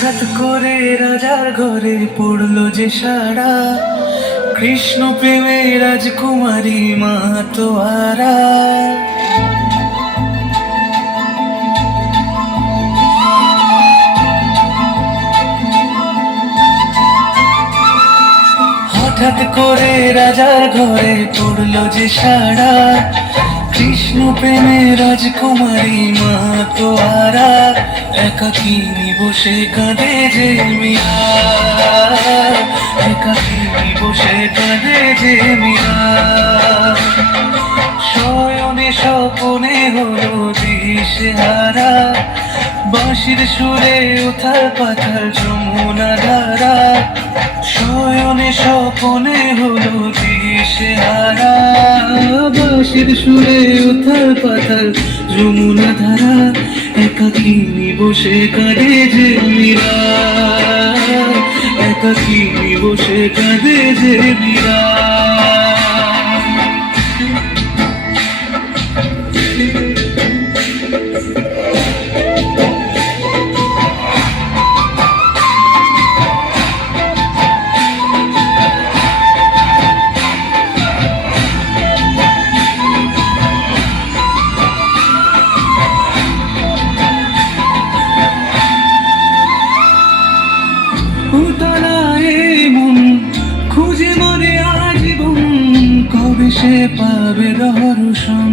হঠাৎ করে রাজার ঘরে পড়লো যে সারা, কৃষ্ণ প্রেমে রাজকুমারী মাতোয়ারা। হঠাৎ করে রাজার ঘরে পড়লো যে সারা, কৃষ্ণ প্রেমে রাজকুমারী মাতোয়ারা। একাকিনী বসে কাঁদে যে মিয়া, একাকিনী বসে কাঁদে যে মিয়া। শয়নে স্বপনে হলো দিশেহারা, বাঁশির সুরে উথাল পাথাল যমুনা ধারা। শয়নে স্বপনে হলো দিশেহারা, বাঁশির সুরে উথাল পাথাল যমুনা ধারা। একাকিনী বসে কাঁদে যে মীরা, একাকিনী বসে কাঁদে যে মীরা। খুঁজে মরে আজীবন, কবে সে পাবে দর্শন।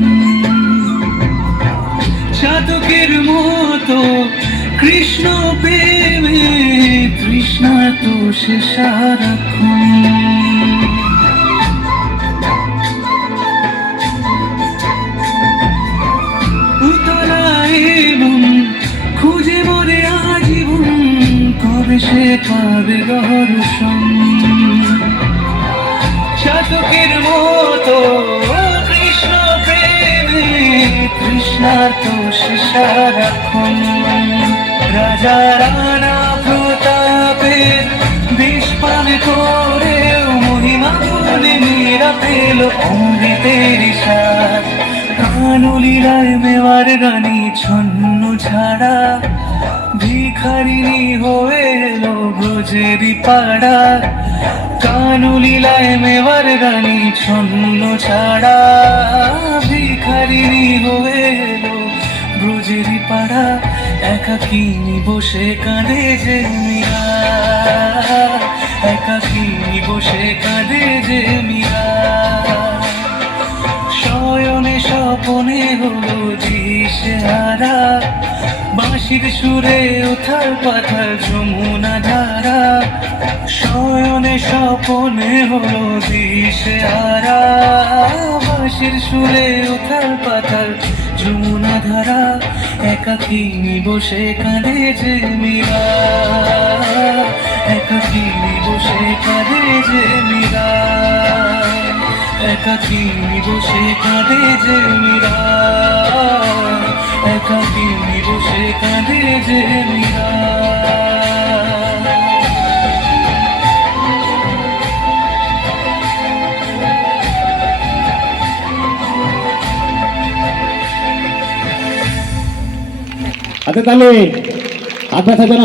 চাতকের মতো কৃষ্ণ প্রেমে তৃষ্ণা তো সে সারাক্ষণ। খুঁজে মরে আজীবন, কবে সে পাবে দর্শন। চাতকের মতো কৃষ্ণ প্রেমে তৃষ্ণার তো সে সারাক্ষণ। রাজা রানা প্রতাপের বিষ পান করেও মহিমা বলে মীরা পেল অমৃতের স্বাদ। কানলীলায় মেওয়ার রানী ছন্ন ছাড়া, ভিখারিনী হয়ে এলো ব্রজেরই পাড়া। কানলীলায় মেওয়ার রানী ছন্ন ছাড়া, ভিখারিনী হয়ে এলো ব্রজেরই পাড়া। একাকিনী বসে কাঁদে যে মীরা, একাকিনী বসে কাঁদে যে মীরা। শয়নে স্বপনে হলো দিশেহারা, বাঁশির সুরে উথাল পাথাল যমুনা ধারা। শয়নে স্বপনে হলো দিশেহারা, বাঁশির সুরে উথাল পাথাল যমুনা ধারা। একাকিনী বসে কাঁদে যে মীরা, একাকিনী বসে কাঁদে যে মীরা, একাকিনী বসে কাঁদে যে মীরা, একাকিনী বসে কাঁদে যে মীরা। হাতে তালি, হাত ব্যথা যেন